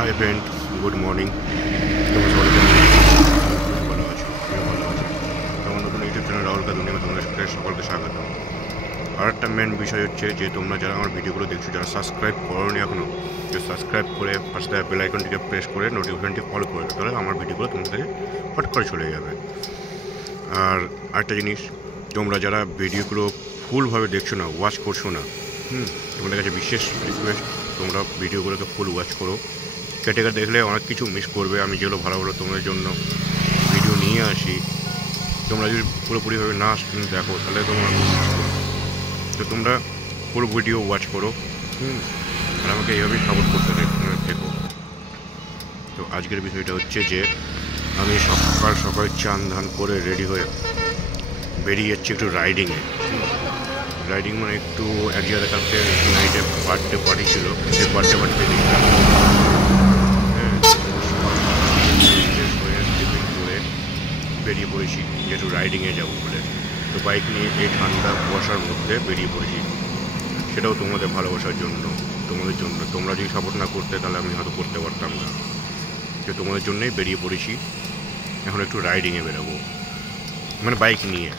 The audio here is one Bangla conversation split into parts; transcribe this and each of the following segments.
Hi friend, good morning. তোমার সবাই কেমন ভালো আছো? আমিও ভালো আছি। তোমার নতুন ইউটিউব চ্যানেল রাহুল কাদুনি, তোমাদের সকলকে স্বাগত। আর একটা মেন বিষয় হচ্ছে যে তোমরা যারা আমার ভিডিওগুলো দেখছো, যারা সাবস্ক্রাইব করোনি এখনও, যে সাবস্ক্রাইব করে পাশে থাকা বেল আইকনটিকে প্রেস করে নোটিফিকেশনটি অল করে দাও, তাহলে আমার ভিডিওগুলো তোমাদের কাছে ফট করে চলে যাবে। আর আরেকটা জিনিস, তোমরা যারা ভিডিওগুলো ফুলভাবে দেখছো না, ওয়াচ করছো না, তোমাদের কাছে বিশেষ রিকোয়েস্ট, তোমরা ভিডিওগুলোকে ফুল ওয়াচ করো। কেটে কেটে দেখলে অনেক কিছু মিস করবে। আমি যেগুলো ভালো ভালো তোমাদের জন্য ভিডিও নিয়ে আসি, তোমরা যদি পুরোপুরিভাবে না দেখো তাহলে তোমরা মিস করো। তো তোমরা পুরো ভিডিও ওয়াচ করো, আর আমাকে এইভাবেই সাপোর্ট করতে থেকো। তো আজকের বিষয়টা হচ্ছে যে আমি সকাল সকাল চান ধান করে রেডি হয়ে বেরিয়ে যাচ্ছি একটু রাইডিংয়ে। রাইডিং মানে একটু এক জায়গায় কালকে নাইটে বার্থডে পার্টি ছিল, সেই বার্থডে পার্টিতে গেছিলাম। বেরিয়ে পড়েছি যে একটু রাইডিংয়ে যাবো বলে। তো বাইক নিয়ে এই ঠান্ডা কুয়াশার মধ্যে বেরিয়ে পড়েছি, সেটাও তোমাদের ভালোবাসার জন্য, তোমাদের জন্য। তোমরা যদি সাপোর্ট না করতে তাহলে আমি হয়তো করতে পারতাম না। যে তোমাদের জন্যই বেরিয়ে পড়েছি, এখন একটু রাইডিংয়ে বেরোবো, মানে বাইক নিয়ে।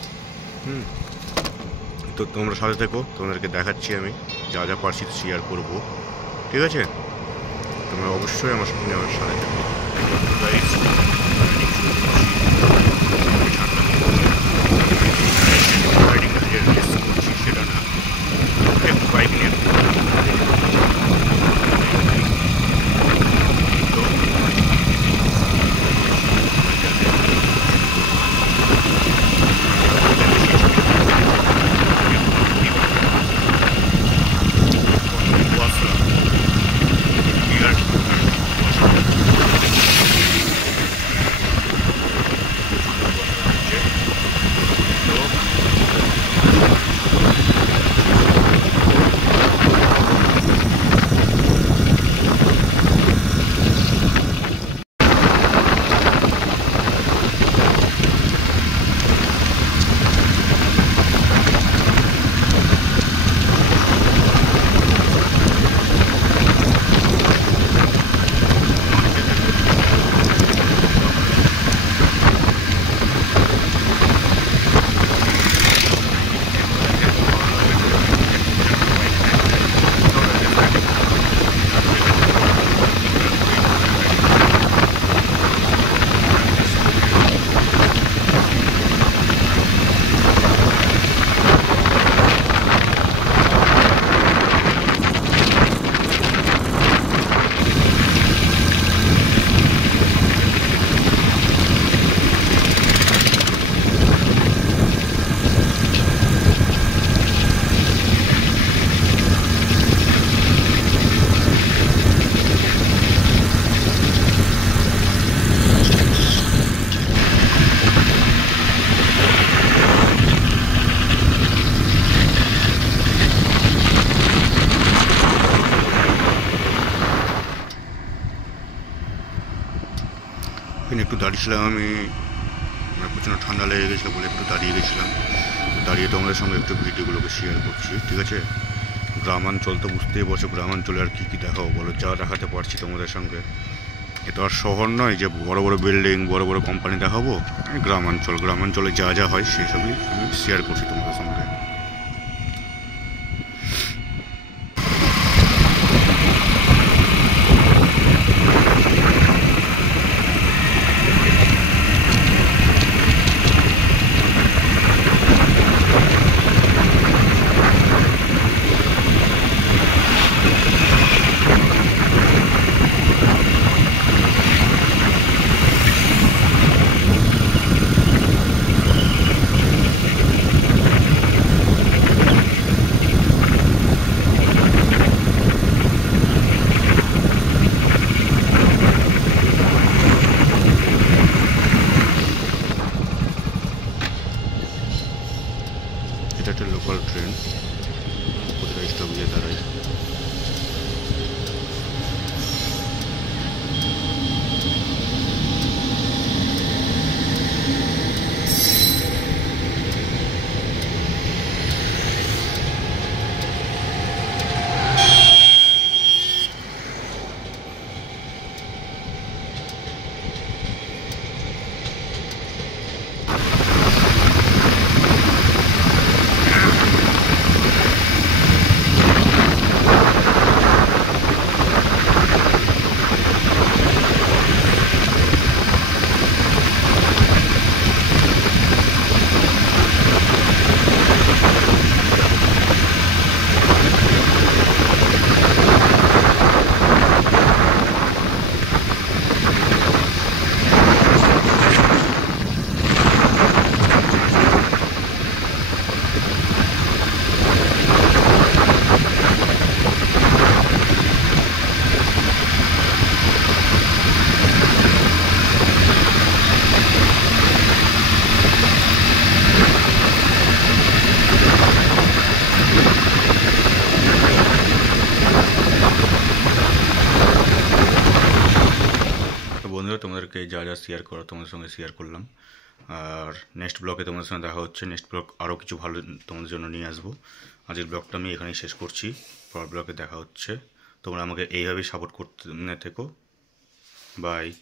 তো তোমরা সাথে থেকো, তোমাদেরকে দেখাচ্ছি আমি যা যা পারছি শেয়ার করবো, ঠিক আছে? তোমরা অবশ্যই আমার সাথে থেকো। সেটা না, একটু বাইক নিয়ে একটু দাঁড়িয়েছিলাম। আমি প্রচণ্ড ঠান্ডা লেগে গেছিলো বলে একটু দাঁড়িয়ে গেছিলাম। দাঁড়িয়ে তোমাদের সঙ্গে একটু ভিডিওগুলোকে শেয়ার করছি, ঠিক আছে? গ্রামাঞ্চল তো বুঝতেই পারছো, গ্রামাঞ্চলে আর কী কী দেখাবো বলো, যা দেখাতে পারছি তোমাদের সঙ্গে। এটা আর শহর নয় যে বড় বড় বিল্ডিং, বড় বড় কোম্পানি দেখাবো। গ্রামাঞ্চলে যা যা হয় সেসবই আমি শেয়ার করছি তোমাদের সঙ্গে। তোমাদেরকে যা যা শেয়ার করো তোমাদের সঙ্গে শেয়ার করলাম। আর নেক্সট ব্লগে তোমাদের সঙ্গে দেখা হচ্ছে। নেক্সট ব্লগ আরও কিছু ভালো তোমাদের জন্য নিয়ে আসবো। আজকের ব্লগটা আমি এখানেই শেষ করছি, পরের ব্লগে দেখা হচ্ছে। তোমরা আমাকে এইভাবেই সাপোর্ট করতে থেকো। বাই।